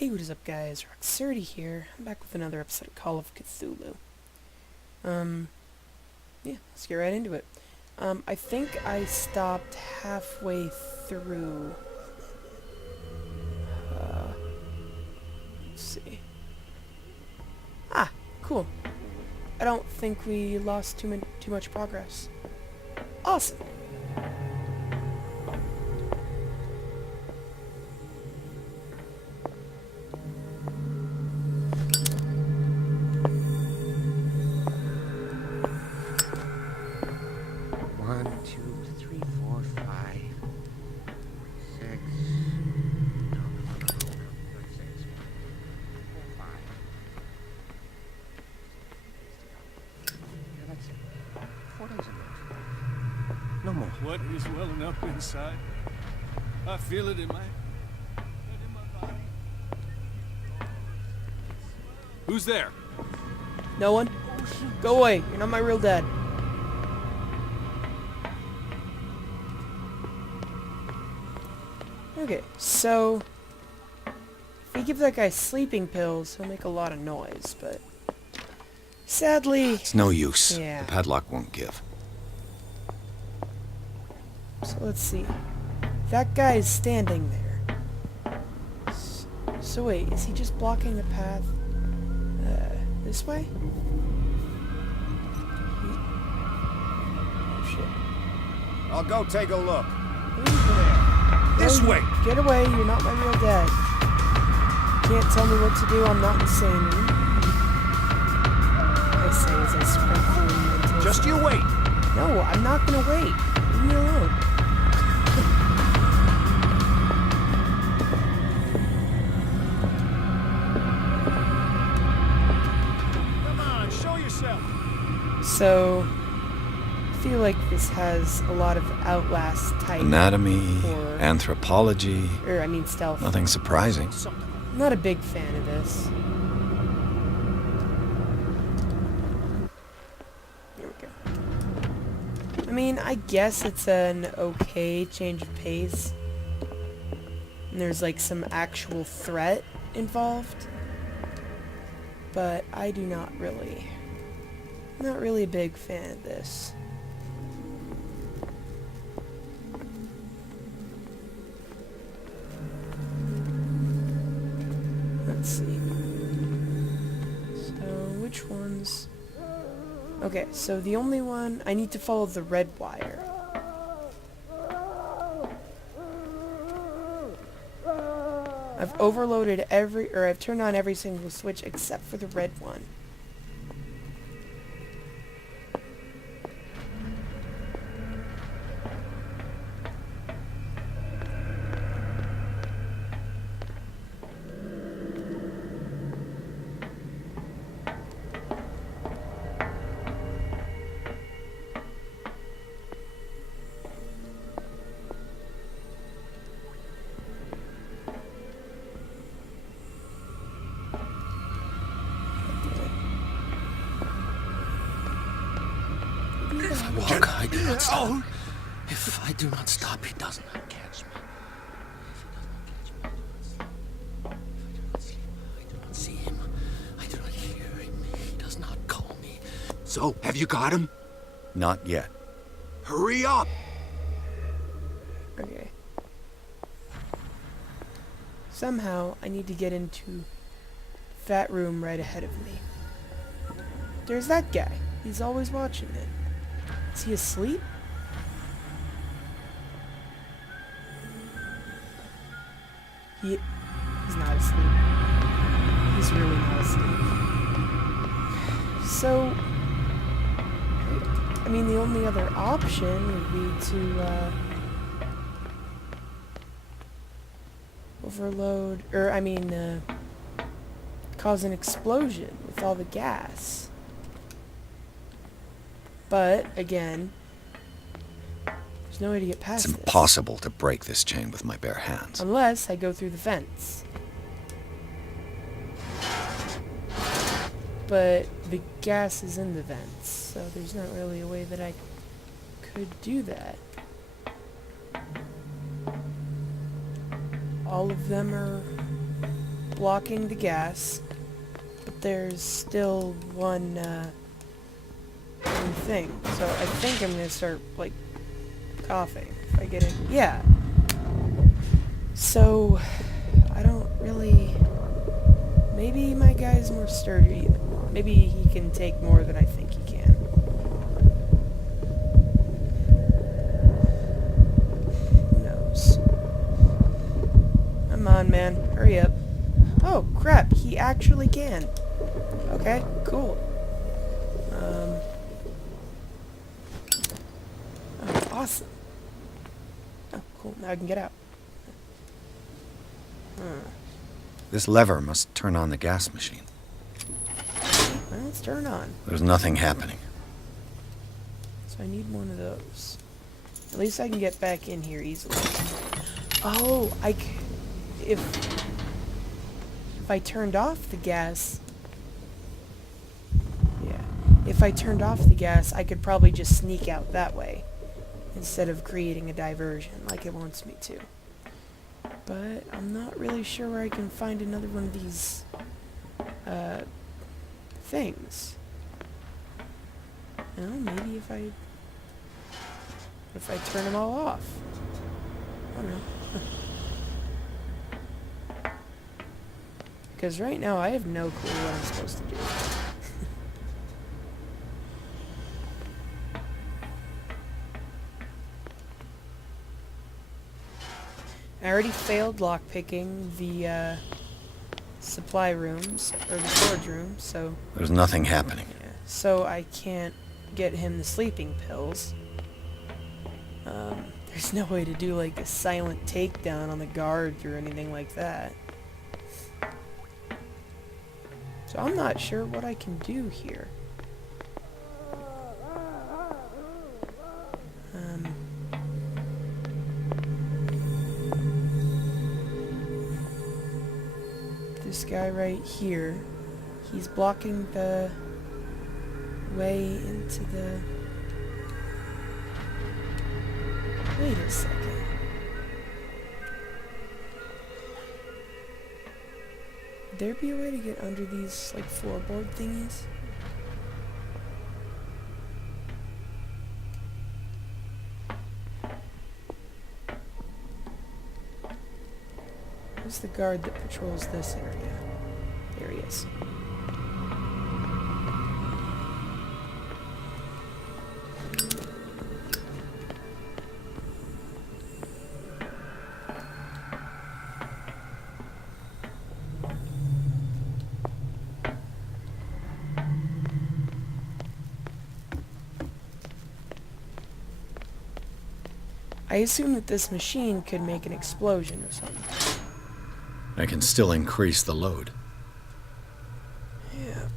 Hey, what is up guys, Rock30 here. I'm back with another episode of Call of Cthulhu. Yeah, let's get right into it. I think I stopped halfway through. Let's see. Ah, cool. I don't think we lost too much progress. Awesome. What is welling up inside? I feel. Who's there? No one? Go away, you're not my real dad. Okay, so if we give that guy sleeping pills, he'll make a lot of noise, but sadly, It's no use. Yeah. The padlock won't give. so let's see. That guy is standing there. So wait, is he just blocking the path? This way? Oh shit. I'll go take a look. No, you get away, you're not my real dad. You can't tell me what to do, I'm not insane. I say as I scratch. Just you wait. No, I'm not gonna wait. Leave me alone. Come on, show yourself. So, I feel like this has a lot of Outlast type. Anatomy, Or- anthropology, Or, I mean stealth. nothing surprising. I'm not a big fan of this. Here we go. I mean, I guess it's an okay change of pace. And there's like some actual threat involved. But I do not really. Not really a big fan of this. Let's see. So, which ones? Okay, so the only one... I need to follow the red wire. I've overloaded I've turned on every single switch except for the red one. If I walk, I do not stop. If I do not stop, he does not catch me. If he does not catch me, I do not sleep. If I do not sleep, I do not see him. I do not hear him. He does not call me. So, have you got him? Not yet. Hurry up. Okay. Somehow, I need to get into that room right ahead of me. There's that guy. He's always watching it. Is he asleep? He's not asleep. He's really not asleep. So, I mean, the only other option would be to, overload, cause an explosion with all the gas. But, again, there's no way to get past It's this. impossible to break this chain with my bare hands. Unless I go through the vents. But the gas is in the vents, so there's not really a way that I could do that. All of them are blocking the gas, but there's still one thing. So I think I'm gonna start, like, coughing if I get it. Yeah. So, I don't really... Maybe my guy's more sturdy. Maybe he can take more than I think he can. Who knows? Come on, man. Hurry up. Oh, crap. He actually can. Okay, cool. Oh, awesome. Oh, cool. Now I can get out. This lever must turn on the gas machine. Well, let's turn it on. There's nothing happening. So I need one of those. At least I can get back in here easily. Oh, if I turned off the gas... Yeah. If I turned off the gas, I could probably just sneak out that way. Instead of creating a diversion like it wants me to. But I'm not really sure where I can find another one of these things. You know, maybe if I turn them all off. I don't know. Because right now I have no clue what I'm supposed to do. I already failed lockpicking the supply rooms, or the storage room, so... There's nothing happening. Yeah, so I can't get him the sleeping pills. There's no way to do like a silent takedown on the guards or anything like that. So I'm not sure what I can do here. This guy right here, he's blocking the way into the... Wait a second. Would there be a way to get under these, like, floorboard thingies? Who's the guard that patrols this area? There he is. I assume that this machine could make an explosion or something. I can still increase the load. Yeah.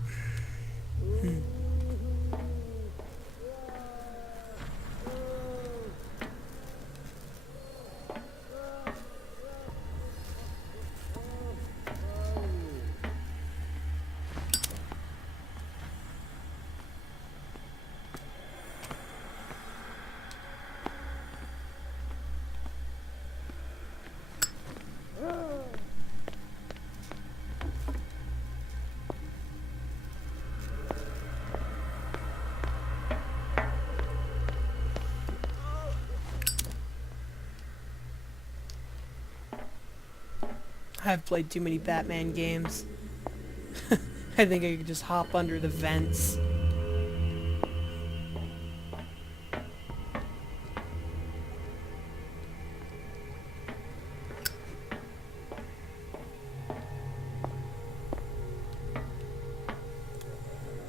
I've played too many Batman games. I think I could just hop under the vents.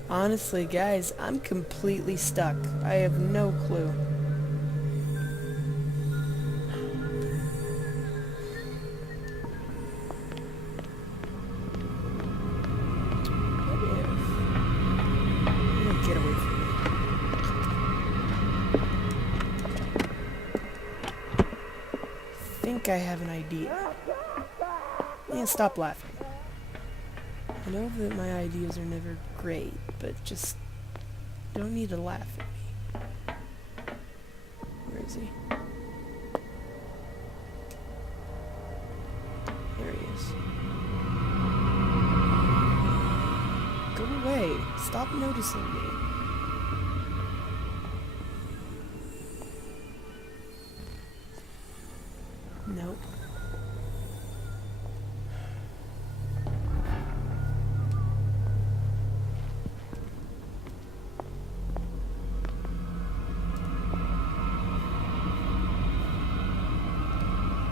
Honestly, guys, I'm completely stuck. I have no clue. Get away from me. I think I have an idea. Yeah, stop laughing. I know that my ideas are never great, but just don't need to laugh at me. Where is he? There he is. away. Stop noticing me. Nope.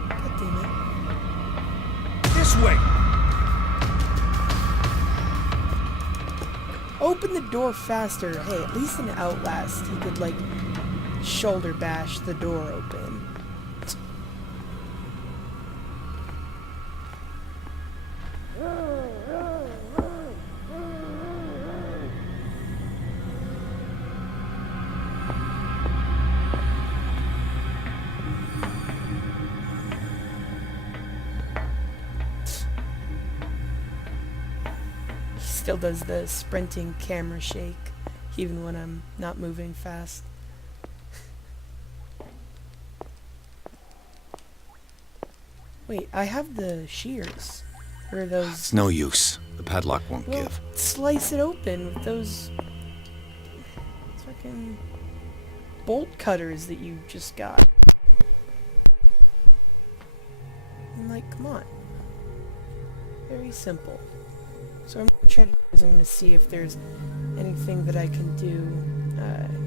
God damn it. This way! Open the door faster. Hey, at least in Outlast, he could, like, shoulder bash the door open. Still does the sprinting camera shake, even when I'm not moving fast. Wait, I have the shears. Or those... It's no use. The padlock won't Well, give. slice it open with those... fucking... bolt cutters that you just got. And like, come on. Very simple. So I'm going to try to do is I'm going to see if there's anything that I can do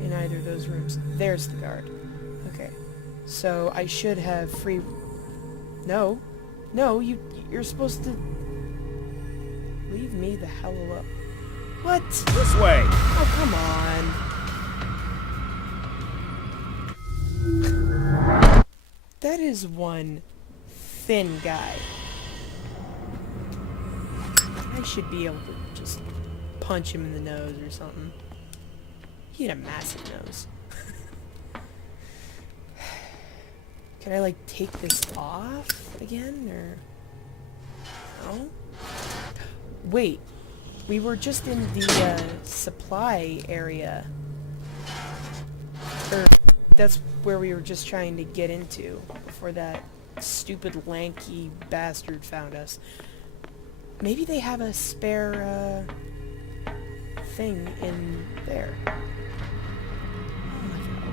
in either of those rooms. There's the guard. Okay. So I should have free... No. No, you're supposed to... Leave me the hell alone. What? This way! Oh, come on. That is one thin guy. I should be able to just punch him in the nose or something. He had a massive nose. Can I, like, take this off again, or... No? Wait. We were just in the, supply area. Or, that's where we were just trying to get into before that stupid, lanky bastard found us. Maybe they have a spare, thing in there. Oh my god.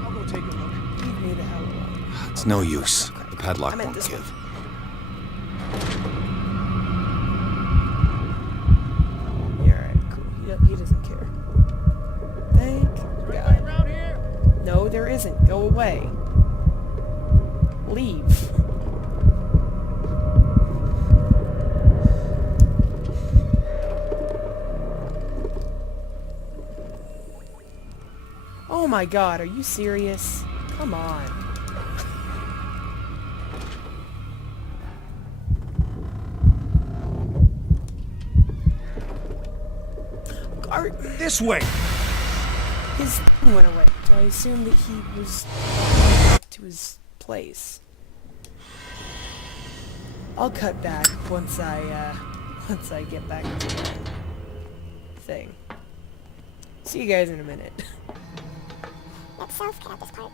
I'll go take a look. Leave me the hell alone. It's Oh, no crap, use. crap, crap, The crap. padlock I meant won't this give. one. Yeah, alright, cool. He doesn't care. Thank God. No, there isn't. Go away. Leave. Oh my god, are you serious? Come on. This way! His thing went away, so I assumed that he was walking back to his place. I'll cut back once I get back to the thing. See you guys in a minute. Let's self-cut out this part.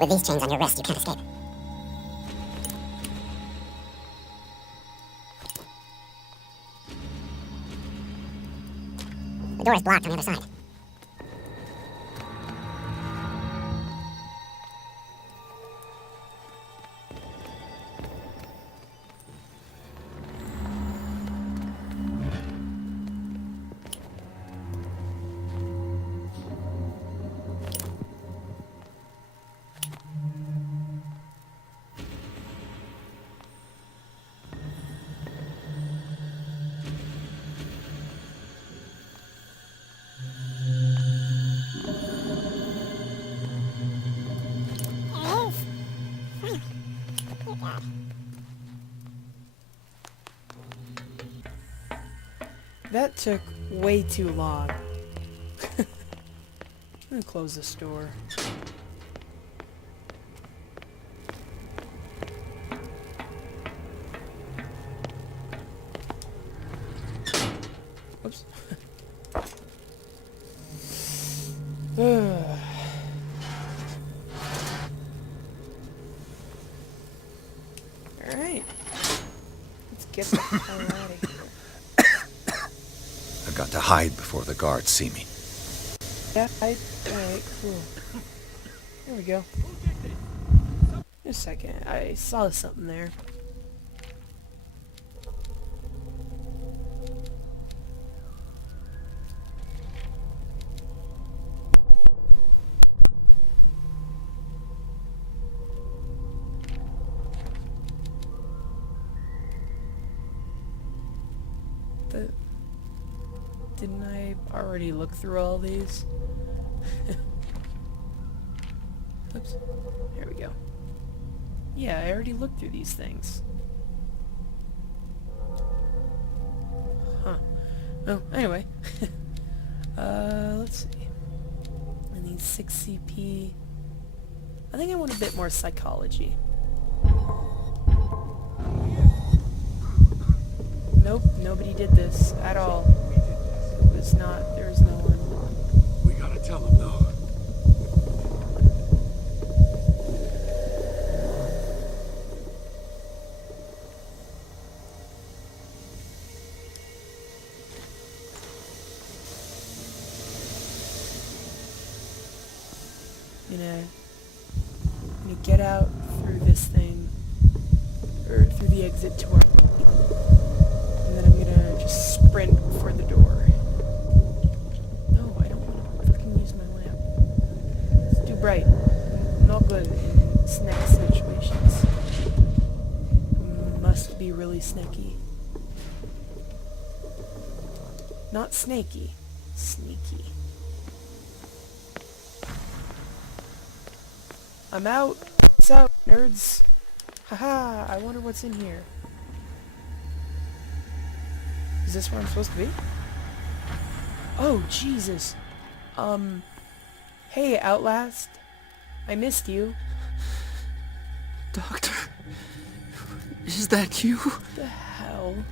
With these chains on your wrist, you can't escape. The door is blocked on the other side. God. That took way too long. I'm gonna close this door. Whoops. Alright. Let's get the hell out of here. I've got to hide before the guards see me. Yeah, alright, cool. There we go. Just a second. I saw something there. But didn't I already look through all these? Oops. Here we go. Yeah, I already looked through these things. Huh. Oh, anyway. Let's see. I need 6 CP. I think I want a bit more psychology. Nope, nobody did this at all. It was not, there was no one. We gotta tell him, though. I'm gonna get out through this thing, or through the exit to our right, and then I'm gonna just sprint for the door. No, I don't want to fucking use my lamp. It's too bright. Not good in snack situations. Must be really snacky. Not snaky. Sneaky. I'm out. Peace out, nerds. Haha, I wonder what's in here. Is this where I'm supposed to be? Oh, Jesus. Hey, Outlast. I missed you. Doctor, is that you? What the hell?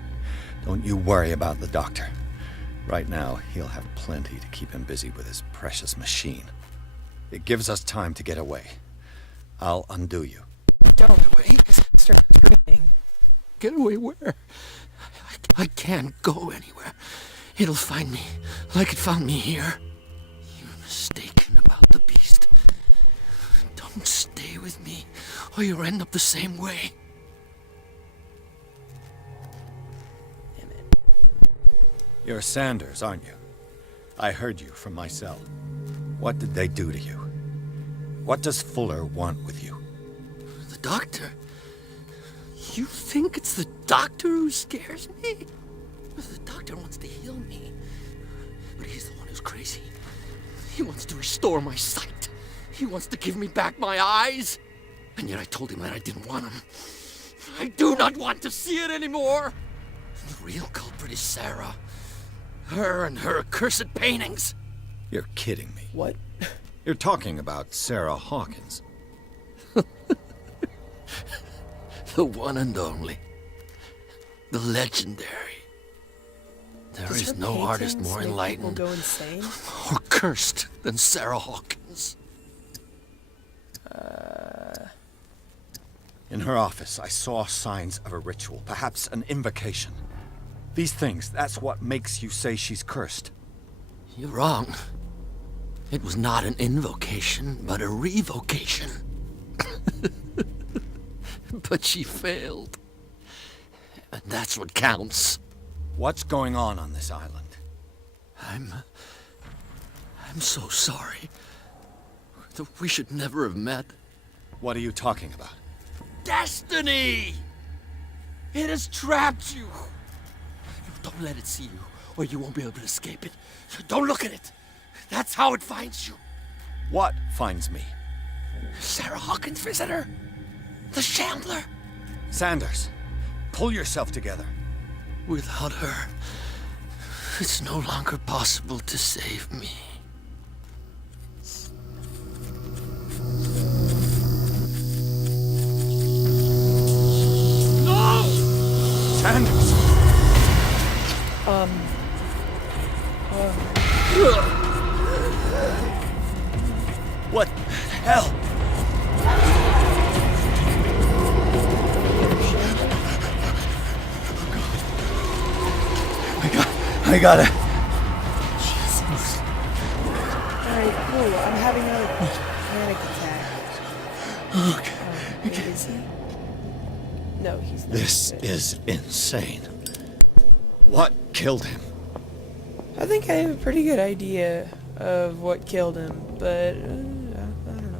Don't you worry about the doctor. Right now, he'll have plenty to keep him busy with his precious machine. It gives us time to get away. I'll undo you. Don't. Start screaming. Get away where? I can't go anywhere. It'll find me, like it found me here. You're mistaken about the beast. Don't stay with me, or you'll end up the same way. Damn it. You're Sanders, aren't you? I heard you from my cell. What did they do to you? What does Fuller want with you? The doctor? You think it's the doctor who scares me? The doctor wants to heal me. But he's the one who's crazy. He wants to restore my sight. He wants to give me back my eyes. And yet I told him that I didn't want him. I do not want to see it anymore. The real culprit is Sarah. Her and her accursed paintings. You're kidding me. What? You're talking about Sarah Hawkins. The one and only. The legendary. There Does is her no artist paintings more make people enlightened go insane? or cursed than Sarah Hawkins. In her office, I saw signs of a ritual, perhaps an invocation. These things, that's what makes you say she's cursed. You're wrong. It was not an invocation, but a revocation. But she failed. And that's what counts. What's going on this island? I'm so sorry. We should never have met. What are you talking about? Destiny! It has trapped you. Don't let it see you, or you won't be able to escape it. Don't look at it. That's how it finds you. What finds me? Sarah Hawkins' visitor. The Shambler. Sanders, pull yourself together. Without her, it's no longer possible to save me. Sanders! What the hell? Here, Shambler. I gotta... Jesus. Alright, cool. I'm having another panic attack. Oh, wait, is he? No, he's not. This Good. is insane. What killed him? I think I have a pretty good idea of what killed him, but I don't know.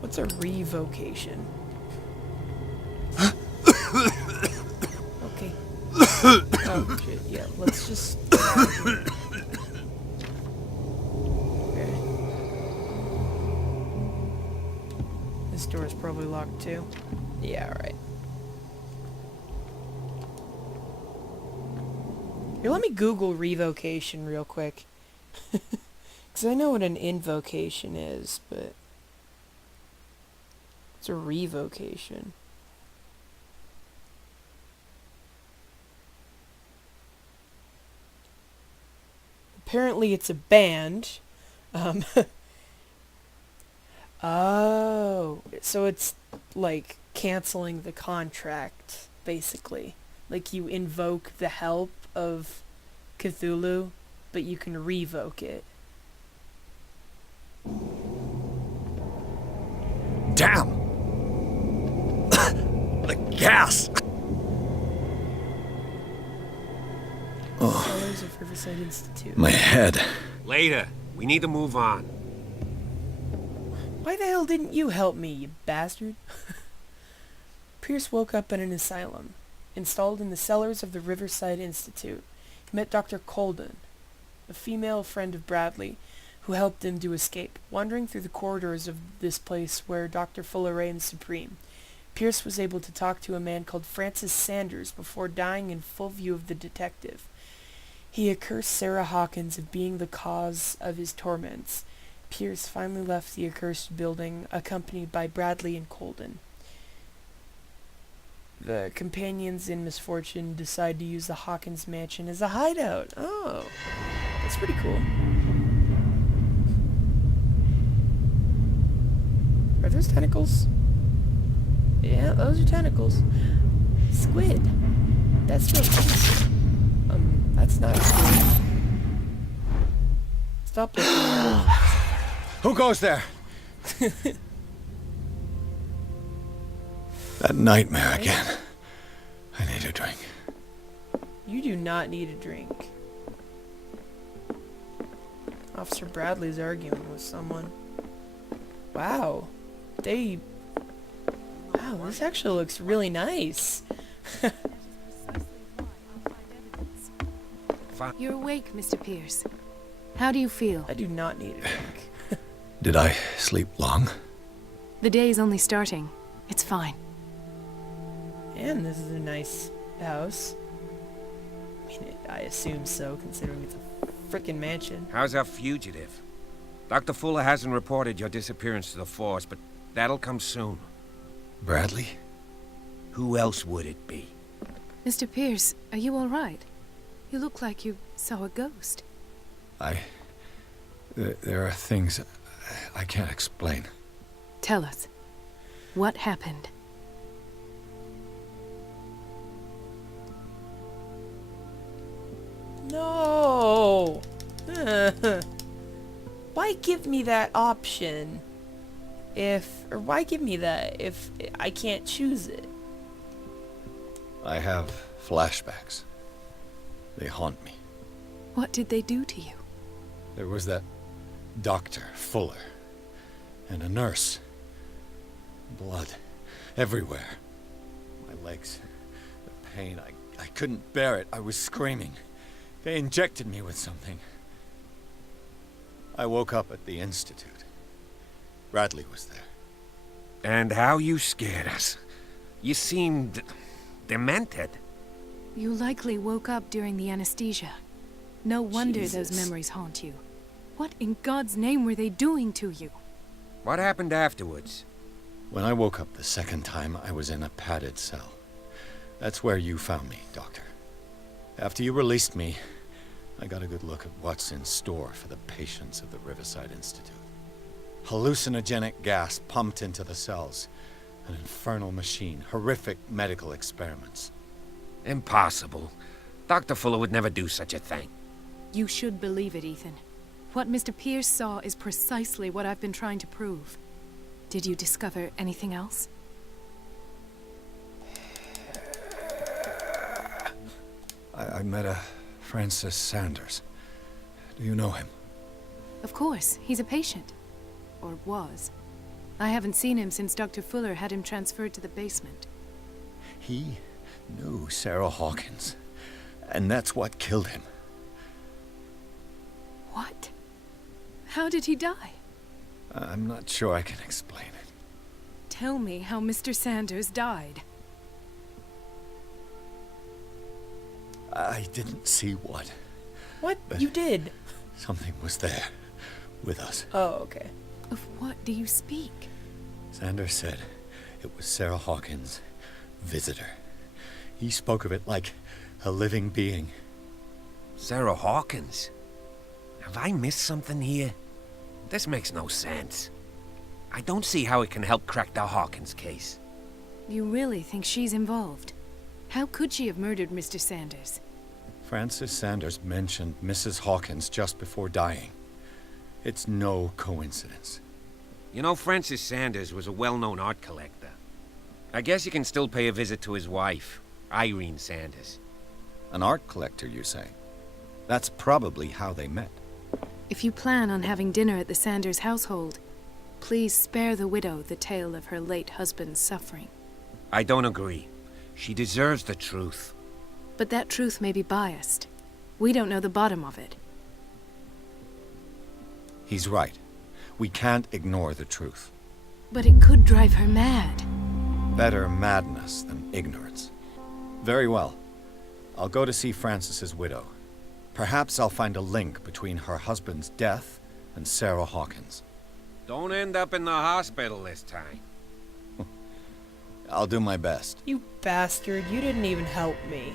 What's a revocation? Okay. Oh shit, yeah, let's just... Okay. This door's probably locked too. Yeah, alright. Here, let me Google revocation real quick. Because I know what an invocation is, but... It's a revocation. Apparently it's a band. Oh, so it's like canceling the contract, basically. Like you invoke the help of Cthulhu, but you can revoke it. Damn! The gas! Oh, Scholars of Riverside Institute. my head. Later. We need to move on. Why the hell didn't you help me, you bastard? Pierce woke up in an asylum, installed in the cellars of the Riverside Institute. He met Dr. Colden, a female friend of Bradley, who helped him to escape. Wandering through the corridors of this place where Dr. Fuller reigned supreme, Pierce was able to talk to a man called Francis Sanders before dying in full view of the detective. He accursed Sarah Hawkins of being the cause of his torments. Pierce finally left the accursed building, accompanied by Bradley and Colden. The companions in misfortune decide to use the Hawkins mansion as a hideout. Oh, that's pretty cool. Are those tentacles? Yeah, those are tentacles. Squid. That's right. That's not cool. Stop looking at it. Who goes there? That nightmare again. I need a drink. You do not need a drink. Officer Bradley's arguing with someone. Wow. Wow, this actually looks really nice. You're awake, Mr. Pierce. How do you feel? I do not need a drink. Did I sleep long? The day's only starting. It's fine. And this is a nice house. I mean, I assume so, considering it's a frickin' mansion. How's our fugitive? Dr. Fuller hasn't reported your disappearance to the force, but that'll come soon. Bradley? Who else would it be? Mr. Pierce, are you all right? You look like you saw a ghost. There are things I can't explain. Tell us. What happened? No! Why give me that option? Why give me that if I can't choose it? I have flashbacks. They haunt me. What did they do to you? There was that Dr. Fuller, and a nurse. Blood everywhere. My legs, the pain, I couldn't bear it. I was screaming. They injected me with something. I woke up at the Institute. Bradley was there. And how you scared us. You seemed demented. You likely woke up during the anesthesia. No wonder those Jesus. memories haunt you. What in God's name were they doing to you? What happened afterwards? When I woke up the second time, I was in a padded cell. That's where you found me, Doctor. After you released me, I got a good look at what's in store for the patients of the Riverside Institute. Hallucinogenic gas pumped into the cells. An infernal machine. Horrific medical experiments. Impossible. Dr. Fuller would never do such a thing. You should believe it, Ethan. What Mr. Pierce saw is precisely what I've been trying to prove. Did you discover anything else? I met a Francis Sanders. Do you know him? Of course, he's a patient. Or was. I haven't seen him since Dr. Fuller had him transferred to the basement. He knew Sarah Hawkins. And that's what killed him. What? How did he die? I'm not sure I can explain it. Tell me how Mr. Sanders died. I didn't see what. What? But You did? something was there. With us. Oh, okay. Of what do you speak? Sanders said it was Sarah Hawkins' visitor. He spoke of it like a living being. Sarah Hawkins? Have I missed something here? This makes no sense. I don't see how it can help crack the Hawkins case. You really think she's involved? How could she have murdered Mr. Sanders? Francis Sanders mentioned Mrs. Hawkins just before dying. It's no coincidence. You know, Francis Sanders was a well-known art collector. I guess you can still pay a visit to his wife, Irene Sanders. An art collector, you say? That's probably how they met. If you plan on having dinner at the Sanders household, please spare the widow the tale of her late husband's suffering. I don't agree. She deserves the truth. But that truth may be biased. We don't know the bottom of it. He's right. We can't ignore the truth. But it could drive her mad. Better madness than ignorance. Very well. I'll go to see Francis's widow. Perhaps I'll find a link between her husband's death and Sarah Hawkins. Don't end up in the hospital this time. I'll do my best. You bastard, you didn't even help me.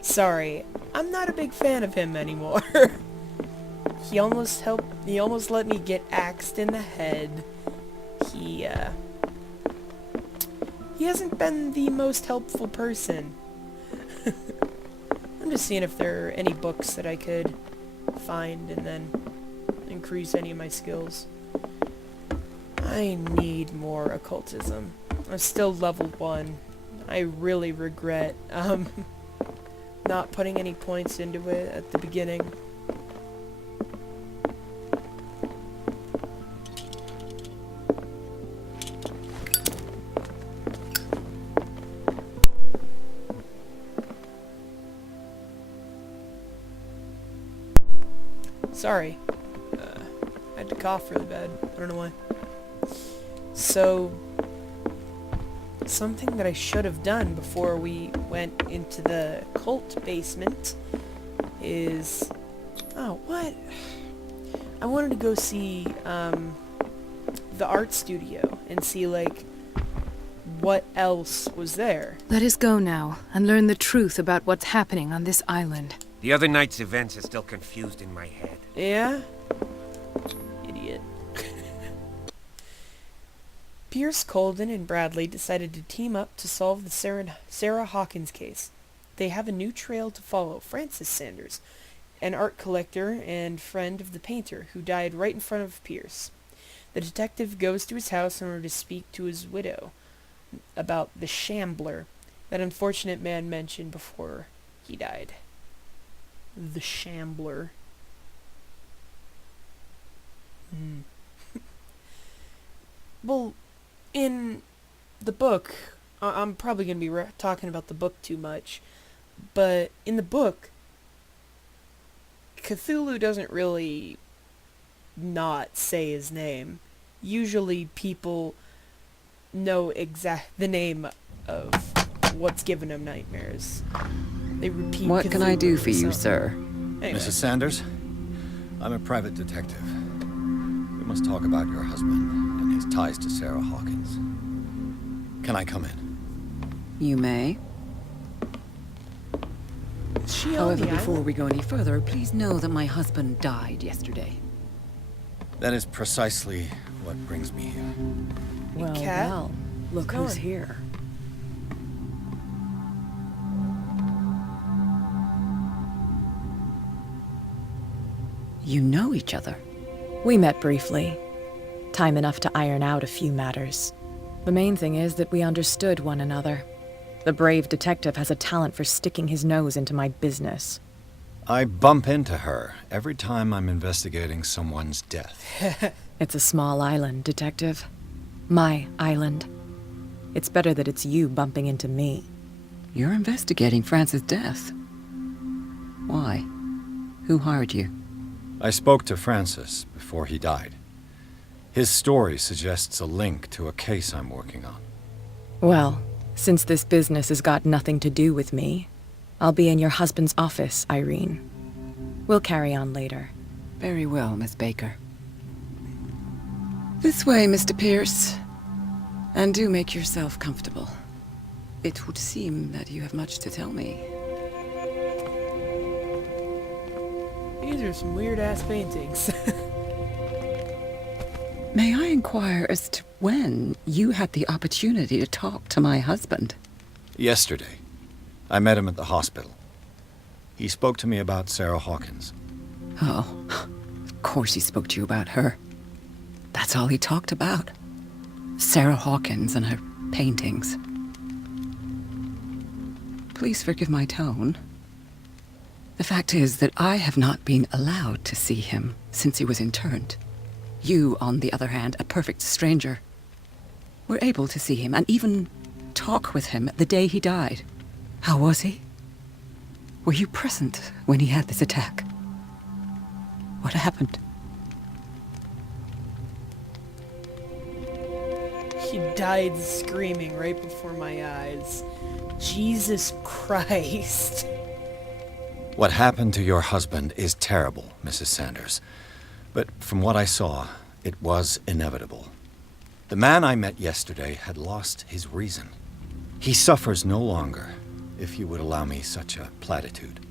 Sorry, I'm not a big fan of him anymore. He almost let me get axed in the head. He hasn't been the most helpful person. I'm just seeing if there are any books that I could find and then increase any of my skills. I need more occultism. I'm still level 1. I really regret not putting any points into it at the beginning. Sorry. I had to cough really bad. I don't know why. So, something that I should have done before we went into the cult basement is... Oh, what? I wanted to go see the art studio and see, like, what else was there? Let us go now and learn the truth about what's happening on this island. The other night's events are still confused in my head. Yeah? Idiot. Pierce, Colden, and Bradley decided to team up to solve the Sarah Hawkins case. They have a new trail to follow. Francis Sanders, an art collector and friend of the painter who died right in front of Pierce. The detective goes to his house in order to speak to his widow about the Shambler, that unfortunate man mentioned before he died. The Shambler. Well, in the book, I'm probably going to be talking about the book too much, but in the book, Cthulhu doesn't really not say his name. Usually people know the name of what's giving him nightmares. They repeat What can I do for you, sir? Anyway. Mrs. Sanders, I'm a private detective. We must talk about your husband and his ties to Sarah Hawkins. Can I come in? You may. Is she on However, the before island? we go any further, please know that my husband died yesterday. That is precisely what brings me here. Well, Cat? well, look How's it who's going? here. You know each other. We met briefly. Time enough to iron out a few matters. The main thing is that we understood one another. The brave detective has a talent for sticking his nose into my business. I bump into her every time I'm investigating someone's death. It's a small island, detective. My island. It's better that it's you bumping into me. You're investigating Francis' death. Why? Who hired you? I spoke to Francis before he died. His story suggests a link to a case I'm working on. Well, since this business has got nothing to do with me, I'll be in your husband's office, Irene. We'll carry on later. Very well, Miss Baker. This way, Mr. Pierce. And do make yourself comfortable. It would seem that you have much to tell me. These are some weird-ass paintings. May I inquire as to when you had the opportunity to talk to my husband? Yesterday, I met him at the hospital. He spoke to me about Sarah Hawkins. Oh, of course he spoke to you about her. That's all he talked about. Sarah Hawkins and her paintings. Please forgive my tone. The fact is that I have not been allowed to see him since he was interned. You, on the other hand, a perfect stranger, were able to see him and even talk with him the day he died. How was he? Were you present when he had this attack? What happened? He died screaming right before my eyes. Jesus Christ. What happened to your husband is terrible, Mrs. Sanders. But from what I saw, it was inevitable. The man I met yesterday had lost his reason. He suffers no longer, if you would allow me such a platitude.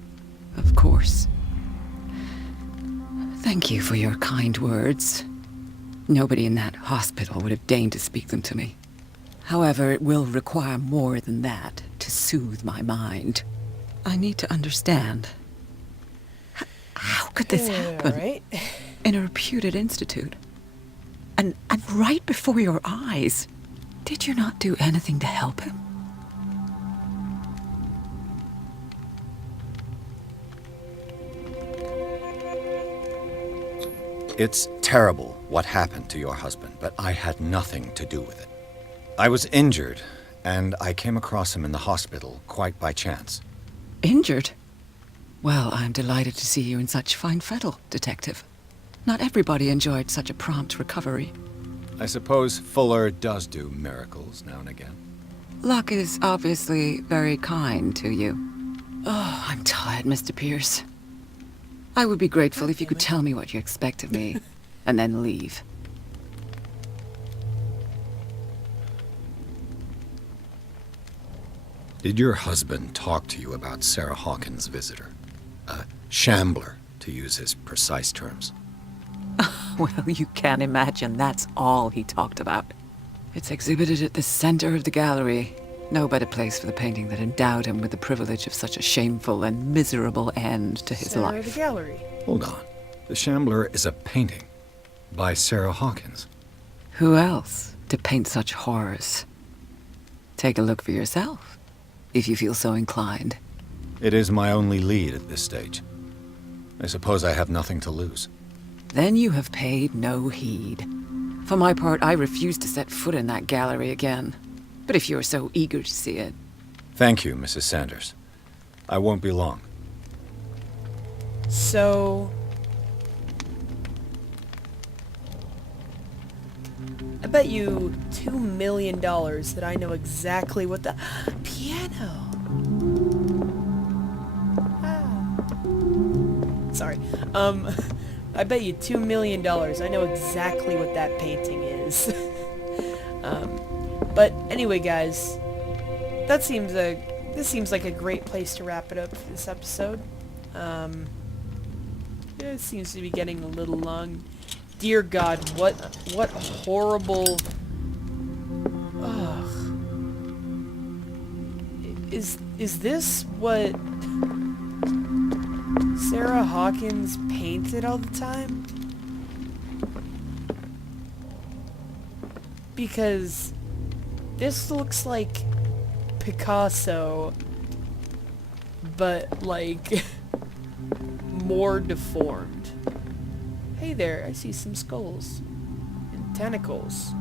Of course. Thank you for your kind words. Nobody in that hospital would have deigned to speak them to me. However, it will require more than that to soothe my mind. I need to understand. How could this happen? Right? In a reputed institute? And right before your eyes? Did you not do anything to help him? It's terrible what happened to your husband, but I had nothing to do with it. I was injured, and I came across him in the hospital quite by chance. Injured? Well, I'm delighted to see you in such fine fettle, Detective. Not everybody enjoyed such a prompt recovery. I suppose Fuller does do miracles now and again. Luck is obviously very kind to you. Oh, I'm tired, Mr. Pierce. I would be grateful if you could tell me what you expect of me, and then leave. Did your husband talk to you about Sarah Hawkins' visitor? A shambler, to use his precise terms. Well, you can imagine that's all he talked about. It's exhibited at the center of the gallery. No better place for the painting that endowed him with the privilege of such a shameful and miserable end to his Center of life. the gallery. Hold on. The Shambler is a painting by Sarah Hawkins. Who else to paint such horrors? Take a look for yourself, if you feel so inclined. It is my only lead at this stage. I suppose I have nothing to lose. Then you have paid no heed. For my part, I refuse to set foot in that gallery again. But if you're so eager to see it... Thank you, Mrs. Sanders. I won't be long. So... I bet you $2 million that I know exactly what the... Piano! Ah. Sorry. I bet you $2 million I know exactly what that painting is. But anyway, guys, this seems like a great place to wrap it up for this episode. It seems to be getting a little long. Dear God, what horrible... Ugh. Is this what Sarah Hawkins painted all the time? Because this looks like Picasso, but like more deformed. Hey there, I see some skulls and tentacles.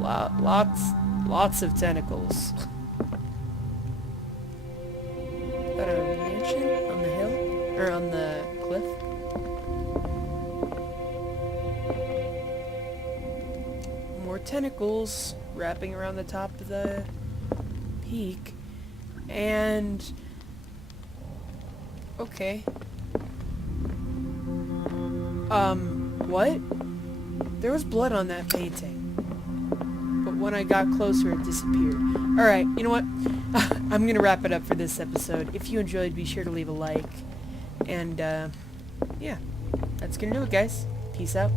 Lots of tentacles. Is that a mansion on the hill or on the cliff? More tentacles wrapping around the top of the peak. And okay. What? There was blood on that painting. But when I got closer, it disappeared. Alright, you know what? I'm gonna wrap it up for this episode. If you enjoyed, be sure to leave a like. And, yeah. That's gonna do it, guys. Peace out.